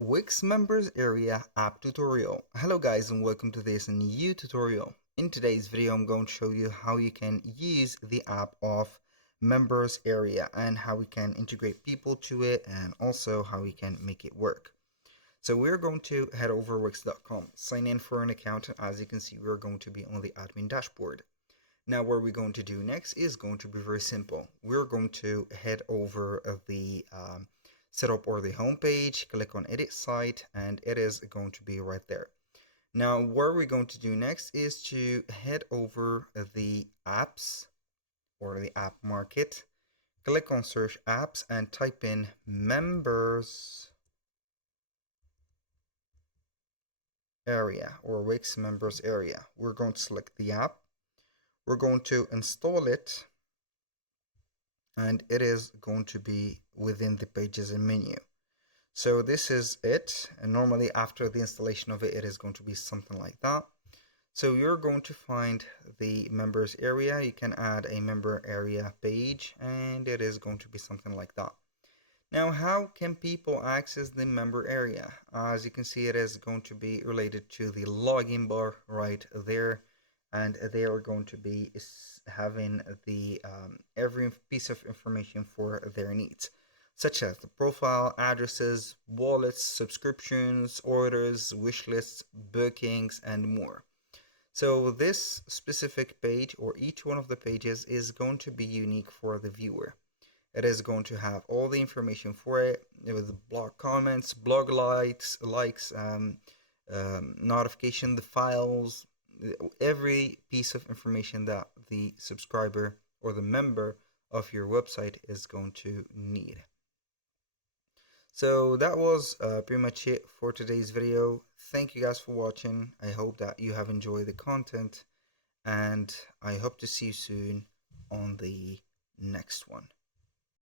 Wix Members Area App Tutorial. Hello guys and welcome to this new tutorial. In today's video I'm going to show you how you can use the app of Members Area and how we can integrate people to it and also how we can make it work. So we're going to head over wix.com, sign in for an account. As you can see, we're going to be on the admin dashboard. Now what we're going to do next is going to be very simple. We're going to head over the setup or the home page, click on edit site, and it is going to be right there. Now what we're going to do next is to head over the apps or the app market, click on search apps and type in members area or Wix members area. We're going to select the app, we're going to install it, and it is going to be within the pages and menu. So this is it, and normally after the installation of it, it is going to be something like that. So you're going to find the members area. You can add a member area page, and it is going to be something like that. Now, how can people access the member area? As you can see, it is going to be related to the login bar right there, and they are going to be having the every piece of information for their needs, such as the profile, addresses, wallets, subscriptions, orders, wish lists, bookings, and more. So this specific page or each one of the pages is going to be unique for the viewer. It is going to have all the information for it with blog comments, blog likes, notification, the files, every piece of information that the subscriber or the member of your website is going to need. So that was pretty much it for today's video. Thank you guys for watching. I hope that you have enjoyed the content, and I hope to see you soon on the next one.